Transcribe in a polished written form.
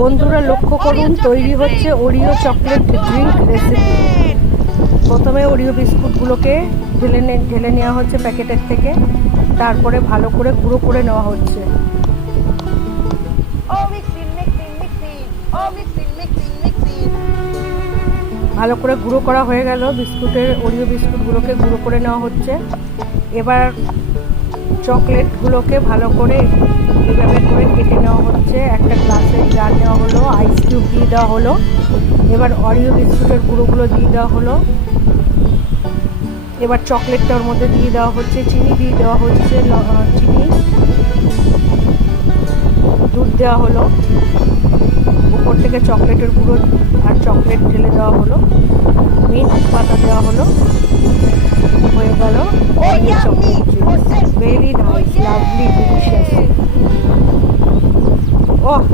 বন্ধুরা লক্ষ্য করুন, তৈরি হচ্ছে ওরিও চকলেট ড্রিঙ্ক রেসিপি। প্রথমে ওরিও বিস্কুটগুলোকে ঢেলে নেওয়া হচ্ছে প্যাকেটের থেকে, তারপরে ভালো করে গুঁড়ো করে নেওয়া হচ্ছে। ভালো করে গুঁড়ো করা হয়ে গেল, ওরিও বিস্কুটগুলোকে গুঁড়ো করে নেওয়া হচ্ছে। এবার চকলেটগুলোকে ভালো করে এভাবে করে কেটে নেওয়া হচ্ছে। একটা গ্লাসের জার নেওয়া হলো, আইস কিউব দিয়ে দেওয়া হলো। এবার ওরিও বিস্কুটের গুঁড়োগুলো দিয়ে দেওয়া হলো। এবার চকলেটটার মধ্যে দিয়ে দেওয়া হচ্ছে, চিনি দিয়ে দেওয়া হচ্ছে, চিনি, দুধ দেওয়া হলো। উপর থেকে চকলেটের গুঁড়ো আর চকলেট ঢেলে দেওয়া হলো, মিন্ট পাতা দেওয়া হলো। হয়ে গেল Oreo chocolate drink. Very nice, lovely, delicious. ওহ